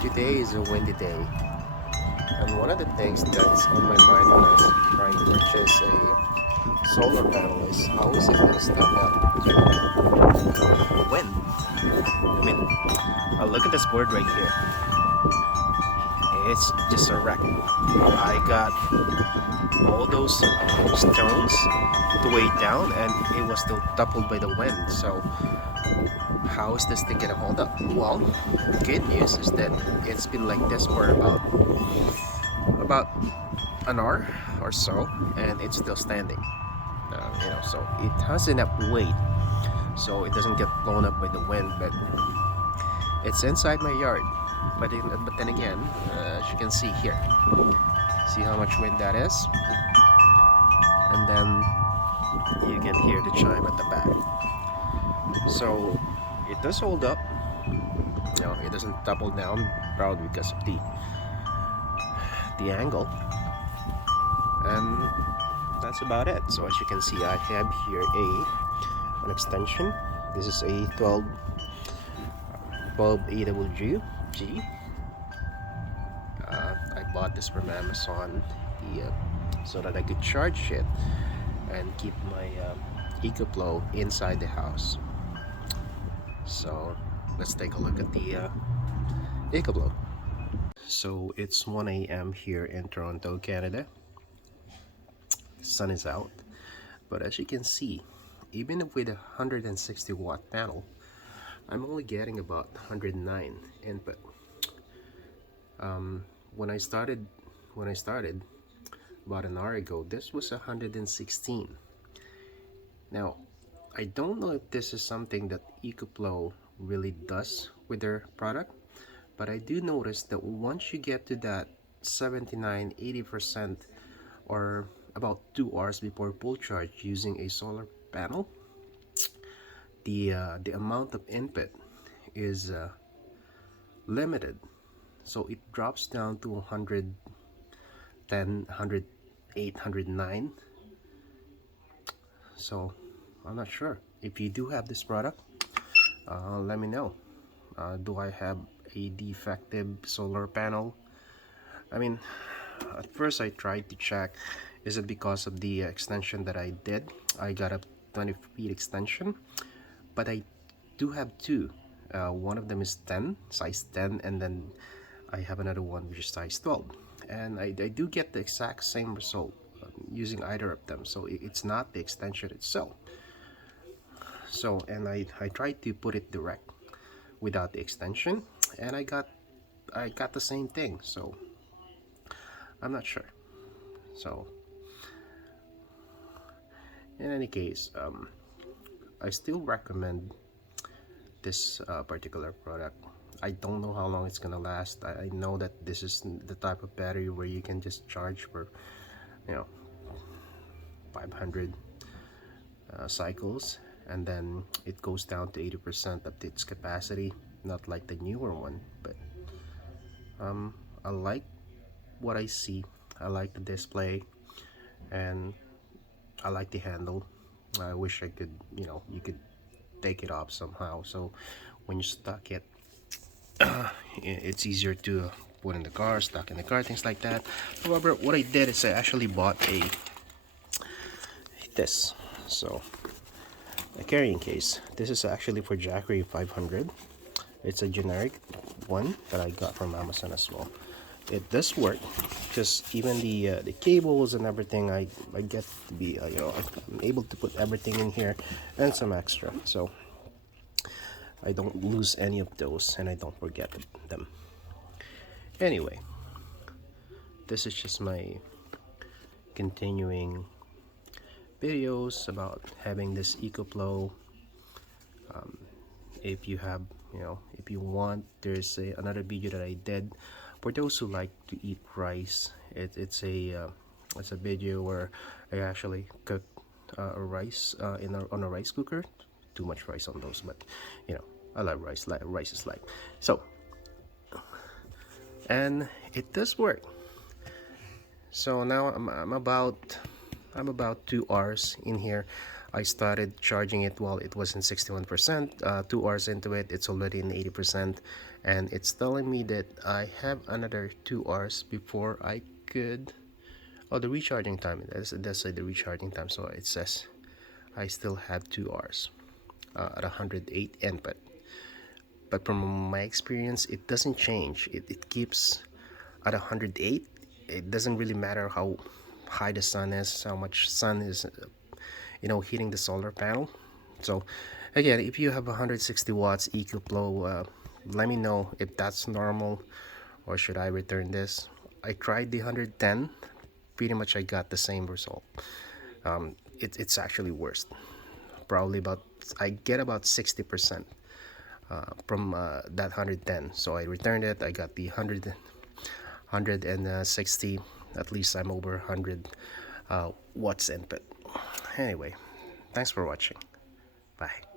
Today is a windy day, and one of the things that's on my mind when I was trying to purchase a solar panel is how is it going to stand up to wind? I mean, look at this board right here. It's just a wreck. I got all those stones to weigh down, and it was still toppled by the wind. So, how is this thing gonna hold up? Well, good news is that it's been like this for about an hour or so, and it's still standing. So it has enough weight, so it doesn't get blown up by the wind. But it's inside my yard. But then again, as you can see here, see how much wind that is, and then you can hear the chime at the back. So it does hold up. No, it doesn't topple down, probably because of the angle. And that's about it. So as you can see, I have here an extension. This is a 12 bulb AWG. I bought this from Amazon so that I could charge it and keep my EcoFlow inside the house. So let's take a look at the EcoFlow. So it's 1 a.m. here in Toronto, Canada. The sun is out, but as you can see, even with a 160 watt panel, I'm only getting about 109 input. When I started about an hour ago, this was 116. Now, I don't know if this is something that EcoFlow really does with their product, but I do notice that once you get to that 79-80%, or about 2 hours before full charge using a solar panel, the amount of input is limited, so it drops down to 110, 108, 109. So I'm not sure. If you do have this product, let me know. Do I have a defective solar panel? I mean, at first I tried to check, is it because of the extension that I did? I got a 20 feet extension, but I do have two. One of them is 10, size 10, and then I have another one which is size 12. And I do get the exact same result using either of them. So it's not the extension itself. So, and I tried to put it direct without the extension, and I got the same thing. So I'm not sure. So in any case, I still recommend this particular product. I don't know how long it's gonna last. I know that this is the type of battery where you can just charge for 500 cycles, and then it goes down to 80% of its capacity, not like the newer one. But I like what I see. I like the display, and I like the handle. I wish I could, you could take it off somehow, so when you stuck it, it's easier to put in the car, stuck in the car, things like that. However, what I did is I actually bought this, so a carrying case. This is actually for Jackery 500. It's a generic one that I got from Amazon as well. It does work, because even the cables and everything, I get to be I'm able to put everything in here and some extra, so I don't lose any of those and I don't forget them. Anyway, this is just my continuing videos about having this EcoFlow. If you have, if you want, there's another video that I did for those who like to eat rice. It's a video where I actually cook rice on a rice cooker. Too much rice on those, but I love rice. Rice is life. So, and it does work. So now I'm about 2 hours in here. I started charging it while it was in 61%. 2 hours into it, it's already in 80%, and it's telling me that I have another 2 hours before I could. Oh, the recharging time. That's like the recharging time. So it says I still have 2 hours at 108 input. But from my experience, it doesn't change. It keeps at 108. It doesn't really matter how high the sun is, how much sun is hitting the solar panel. So again, if you have 160 watts EcoFlow, let me know if that's normal or should I return this. I tried the 110. Pretty much I got the same result. It's actually worse. Probably about, I get about 60% from that 110. So I returned it. I got the 160. At least I'm over 100 watts input. Anyway, thanks for watching. Bye.